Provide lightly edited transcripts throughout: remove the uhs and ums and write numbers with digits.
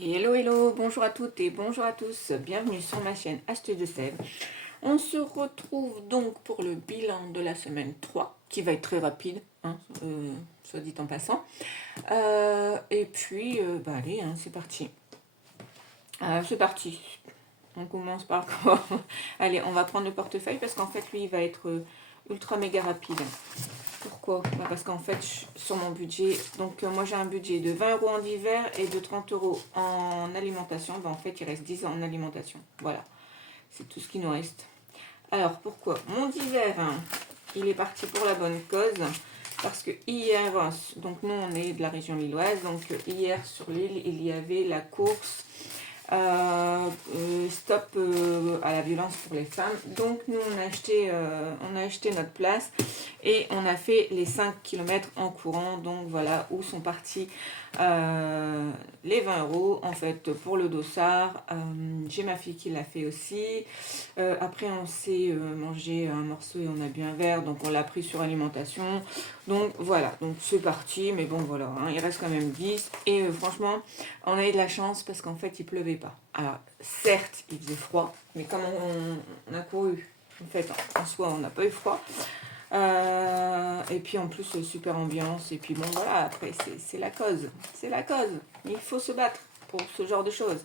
Hello hello, bonjour à toutes et bonjour à tous, bienvenue sur ma chaîne Astuces de Sève. On se retrouve donc pour le bilan de la semaine 3, qui va être très rapide, hein, soit dit en passant. Et puis, allez, hein, c'est parti. C'est parti. On commence par quoi? Allez, on va prendre le portefeuille parce qu'en fait, lui, il va être ultra méga rapide. Pourquoi? Parce qu'en fait, sur mon budget, donc moi j'ai un budget de 20 € en hiver et de 30 € en alimentation. En fait, il reste 10 € en alimentation. Voilà, c'est tout ce qui nous reste. Alors, pourquoi? Mon hiver, hein, il est parti pour la bonne cause. Parce que hier, donc nous on est de la région lilloise, donc hier sur l'île, il y avait la course stop à la violence pour les femmes. Donc nous on a acheté notre place et on a fait les 5 km en courant. Donc voilà où sont partis les 20 € en fait pour le dossard. J'ai ma fille qui l'a fait aussi. Après on s'est mangé un morceau et on a bu un verre, donc on l'a pris sur alimentation. Donc voilà, donc c'est parti, mais bon voilà, hein, il reste quand même 10. Et franchement, on a eu de la chance parce qu'en fait il pleuvait pas. Alors certes il faisait froid, mais comme on a couru, en fait en soi on n'a pas eu froid. Et puis en plus super ambiance, et puis bon voilà, après c'est la cause, c'est la cause. Il faut se battre pour ce genre de choses.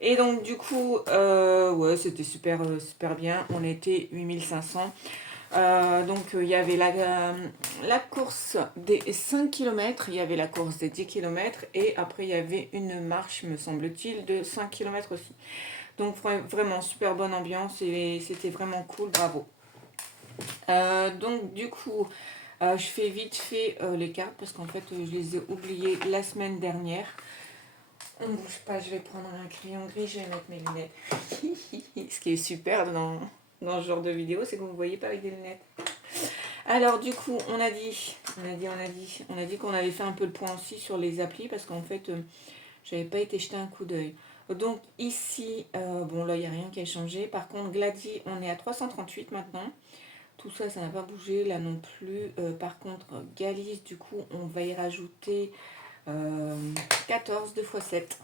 Et donc du coup, ouais, c'était super, super bien. On était 8500. Donc il y avait la course des 5 km, il y avait la course des 10 km et après il y avait une marche, me semble-t-il, de 5 km aussi. Donc vraiment super bonne ambiance et c'était vraiment cool, bravo. Donc du coup, je fais vite fait les cartes parce qu'en fait je les ai oubliées la semaine dernière. On ne bouge pas, je vais prendre un crayon gris, je vais mettre mes lunettes. Ce qui est super dans ce genre de vidéo, c'est que vous ne voyez pas avec des lunettes. Alors du coup, on a dit qu'on avait fait un peu le point aussi sur les applis parce qu'en fait, j'avais pas été jeter un coup d'œil. Donc ici, bon là, il n'y a rien qui a changé. Par contre, Glady, on est à 338 maintenant. Tout ça, ça n'a pas bougé là non plus. Par contre, Galice, du coup, on va y rajouter 14, 2 x 7.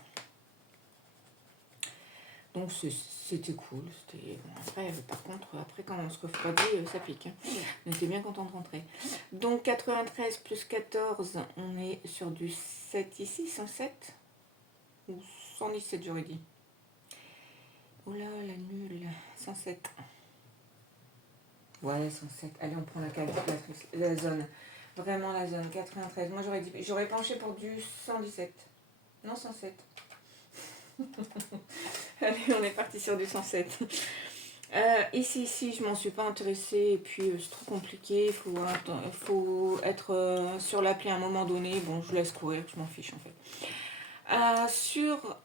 Donc c'était cool. Après, par contre, après quand on se refroidit, ça pique. Hein. On était bien content de rentrer. Donc 93 plus 14, on est sur du 7 ici, 107 ou 117 j'aurais dit. Oula, la nulle, 107. Ouais, 107. Allez, on prend la calculatrice, la zone. Vraiment la zone, 93. Moi j'aurais penché pour du 117. Non, 107. Allez, on est parti sur du 107. Ici, je m'en suis pas intéressée et puis c'est trop compliqué. Il faut être sur l'appli à un moment donné. Bon, je laisse courir, je m'en fiche en fait. Sur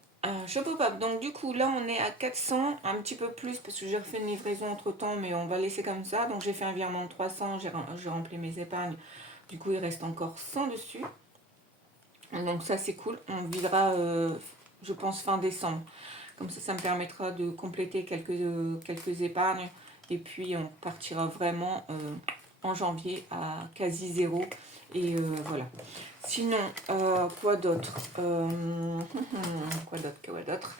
Shop Up, donc du coup, là on est à 400, un petit peu plus parce que j'ai refait une livraison entre temps, mais on va laisser comme ça. Donc j'ai fait un virement de 300, j'ai rempli mes épargnes. Du coup, il reste encore 100 dessus. Donc ça, c'est cool. On videra, je pense, fin décembre. Comme ça me permettra de compléter quelques épargnes. Et puis, on partira vraiment en janvier à quasi zéro. Et voilà. Sinon, quoi d'autre Quoi d'autre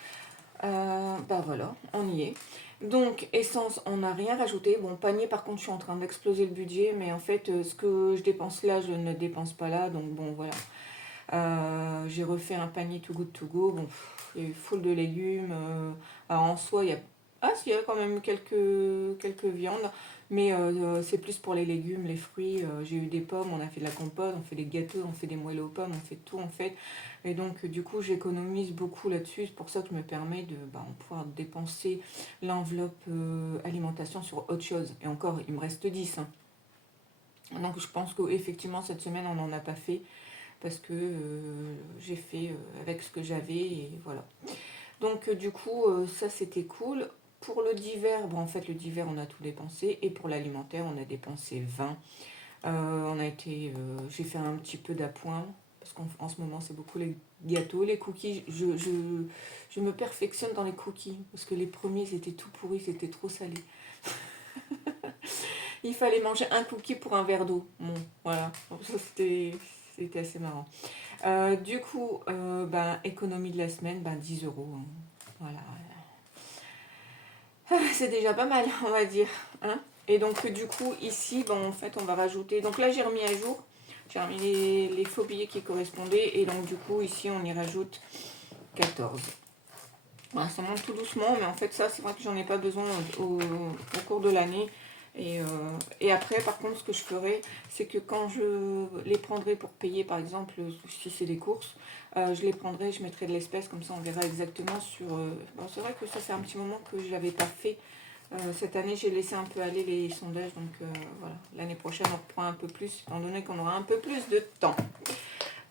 Bah voilà, on y est. Donc, essence, on n'a rien rajouté. Bon, panier, par contre, je suis en train d'exploser le budget. Mais en fait, ce que je dépense là, je ne dépense pas là. Donc, bon, voilà. J'ai refait un panier Too Good To Go. Bon, il est full de légumes. Alors en soi, il y a... Ah, il y a quand même quelques viandes. Mais c'est plus pour les légumes, les fruits. J'ai eu des pommes, on a fait de la compote, on fait des gâteaux, on fait des moelleux aux pommes, on fait tout en fait. Et donc du coup, j'économise beaucoup là-dessus. C'est pour ça que je me permets de pouvoir dépenser l'enveloppe alimentation sur autre chose. Et encore, il me reste 10. Hein. Donc je pense qu'effectivement, cette semaine, on n'en a pas fait parce que j'ai fait avec ce que j'avais et voilà. Donc du coup ça c'était cool. Pour le divers, bon en fait le divers on a tout dépensé et pour l'alimentaire on a dépensé 20. J'ai fait un petit peu d'appoint parce qu'en ce moment c'est beaucoup les gâteaux, les cookies. Je me perfectionne dans les cookies parce que les premiers c'était tout pourri, c'était trop salé. Il fallait manger un cookie pour un verre d'eau. Bon voilà, ça c'était assez marrant. Du coup, ben, économie de la semaine, ben, 10 euros. Hein. Voilà. C'est déjà pas mal, on va dire. Hein. Et donc, du coup, ici, bon, en fait, on va rajouter... Donc là, j'ai remis à jour. J'ai remis les faux billets qui correspondaient. Et donc, du coup, ici, on y rajoute 14. Voilà, ça monte tout doucement. Mais en fait, ça, c'est vrai que j'en ai pas besoin au cours de l'année. Et après, par contre, ce que je ferai, c'est que quand je les prendrai pour payer, par exemple, si c'est des courses, je les prendrai, je mettrai de l'espèce, comme ça on verra exactement sur... Bon, c'est vrai que ça fait un petit moment que je n'avais pas fait. Cette année, j'ai laissé un peu aller les sondages, donc voilà. L'année prochaine, on reprend un peu plus, étant donné qu'on aura un peu plus de temps.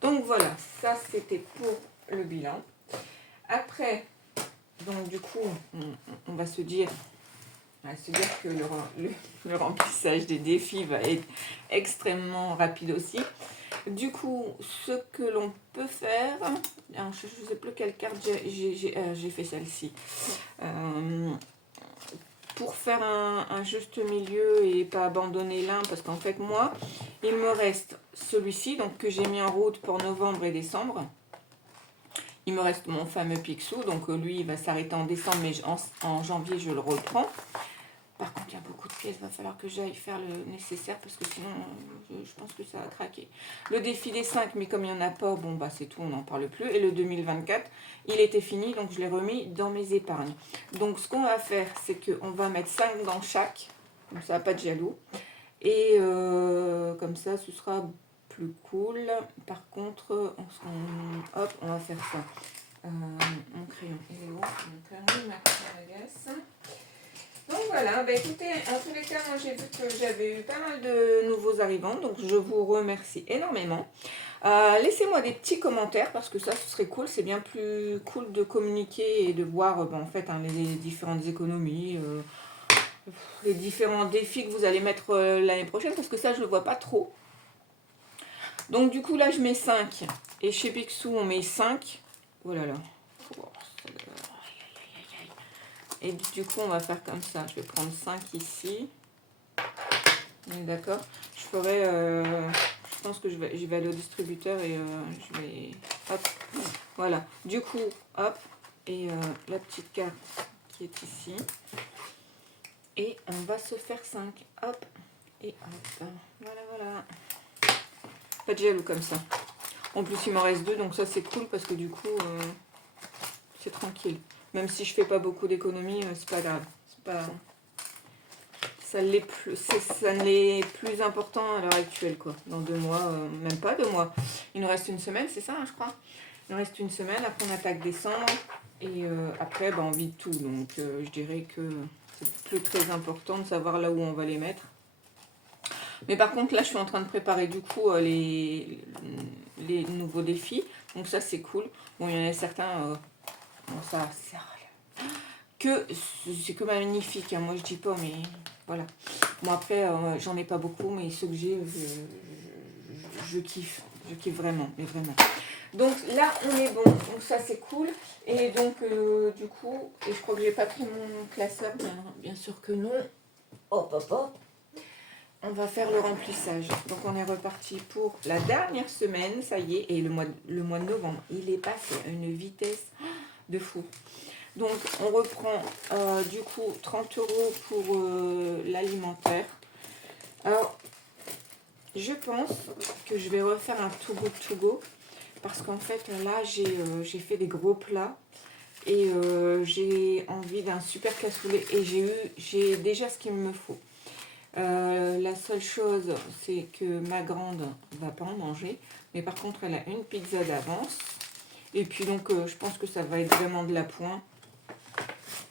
Donc voilà, ça c'était pour le bilan. Après, donc du coup, on va se dire... C'est-à-dire que le remplissage des défis va être extrêmement rapide aussi. Du coup, ce que l'on peut faire, je ne sais plus quelle carte j'ai fait celle-ci. Pour faire un juste milieu et pas abandonner l'un, parce qu'en fait moi, il me reste celui-ci, donc que j'ai mis en route pour novembre et décembre. Il me reste mon fameux Picsou, donc lui il va s'arrêter en décembre, mais en janvier je le reprends. Par contre, il y a beaucoup de pièces, il va falloir que j'aille faire le nécessaire parce que sinon, je pense que ça va craquer. Le défi des 5, mais comme il n'y en a pas, bon, bah c'est tout, on n'en parle plus. Et le 2024, il était fini, donc je l'ai remis dans mes épargnes. Donc, ce qu'on va faire, c'est qu'on va mettre 5 dans chaque, comme ça, pas de jaloux. Et comme ça, ce sera plus cool. Par contre, hop, on va faire ça. Mon crayon, il est où? Mon crayon, ma agace. Donc voilà, bah écoutez, en tous les cas, moi j'ai vu que j'avais eu pas mal de nouveaux arrivants, donc je vous remercie énormément. Laissez-moi des petits commentaires parce que ça, ce serait cool, c'est bien plus cool de communiquer et de voir en fait les différentes économies, les différents défis que vous allez mettre l'année prochaine parce que ça, je ne le vois pas trop. Donc du coup, là, je mets 5 et chez Picsou, on met 5. Oh là là. Et du coup, on va faire comme ça. Je vais prendre 5 ici. D'accord. Je ferai... je pense que je vais aller au distributeur et je vais... Hop. Voilà. Du coup, hop. Et la petite carte qui est ici. Et on va se faire 5. Hop. Et hop. Voilà, voilà. Pas de jaloux comme ça. En plus, il m'en reste 2. Donc ça, c'est cool parce que du coup, c'est tranquille. Même si je fais pas beaucoup d'économies, c'est pas grave. C'est pas... Ça ne l'est plus important à l'heure actuelle, quoi. Dans 2 mois, même pas 2 mois. Il nous reste une semaine, c'est ça, hein, je crois. Il nous reste une semaine, après on attaque décembre. Et après, on vide tout. Donc, je dirais que c'est plus très important de savoir là où on va les mettre. Mais par contre, là, je suis en train de préparer du coup les nouveaux défis. Donc ça, c'est cool. Bon, il y en a certains... bon, ça, c'est... C'est que magnifique, hein. Moi je dis pas, mais voilà. Bon après, j'en ai pas beaucoup, mais ceux que j'ai, je kiffe. Je kiffe vraiment, mais vraiment. Donc là, on est bon. Donc ça, c'est cool. Et donc, du coup, et je crois que j'ai pas pris mon classeur. Bien sûr que non. Hop, hop, hop. On va faire le remplissage. Donc on est reparti pour la dernière semaine, ça y est. Et le mois de novembre, il est passé à une vitesse de fou. Donc, on reprend du coup 30 € pour l'alimentaire. Alors, je pense que je vais refaire un to go parce qu'en fait, là, j'ai fait des gros plats et j'ai envie d'un super cassoulet et j'ai déjà ce qu'il me faut. La seule chose, c'est que ma grande va pas en manger, mais par contre, elle a une pizza d'avance. Et puis donc, je pense que ça va être vraiment de l'appoint.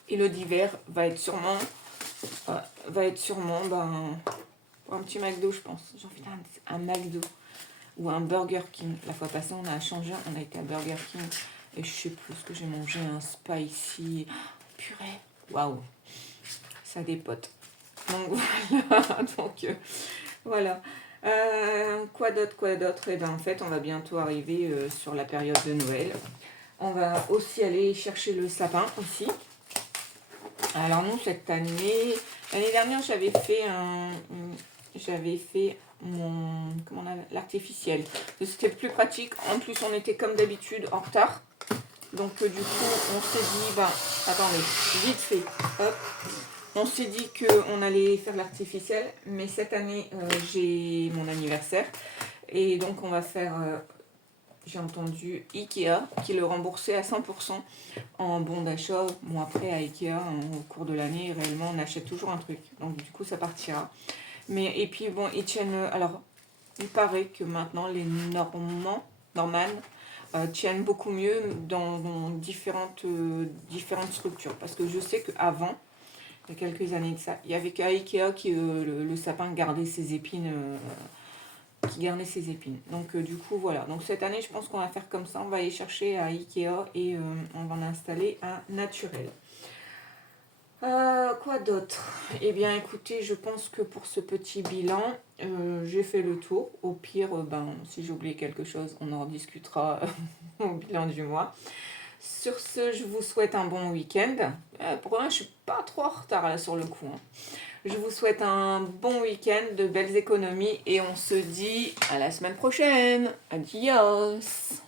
Et le d'hiver va être sûrement pour un petit McDo, je pense. J'ai envie d'un McDo ou un Burger King. La fois passée, on a changé, on a été à Burger King et je sais plus ce que j'ai mangé, un spicy. Oh, purée, waouh, ça dépote. Donc voilà, voilà. Quoi d'autre? Et ben en fait, on va bientôt arriver sur la période de Noël. On va aussi aller chercher le sapin aussi. Alors nous, cette année, l'année dernière, j'avais fait l'artificiel. C'était plus pratique. En plus, on était comme d'habitude en retard. Donc du coup, on s'est dit, attendez, vite fait, hop. On s'est dit qu'on allait faire l'artificiel, mais cette année, j'ai mon anniversaire. Et donc, on va faire, j'ai entendu, Ikea, qui le remboursait à 100% en bon d'achat. Bon, après, à Ikea, au cours de l'année, réellement, on achète toujours un truc. Donc, du coup, ça partira. Mais, et puis, bon, ils tiennent... Alors, il paraît que maintenant, les Norman, tiennent beaucoup mieux dans différentes structures. Parce que je sais qu'avant, il y a quelques années de ça, il y avait qu'à Ikea qui le sapin gardait ses épines. Donc du coup voilà. Donc cette année je pense qu'on va faire comme ça. On va aller chercher à Ikea et on va en installer un naturel. Quoi d'autre? Eh bien écoutez, je pense que pour ce petit bilan, j'ai fait le tour. Au pire, si j'ai oublié quelque chose, on en discutera au bilan du mois. Sur ce, je vous souhaite un bon week-end. Pour moi, je suis pas trop en retard là sur le coup. Je vous souhaite un bon week-end, de belles économies et on se dit à la semaine prochaine. Adios!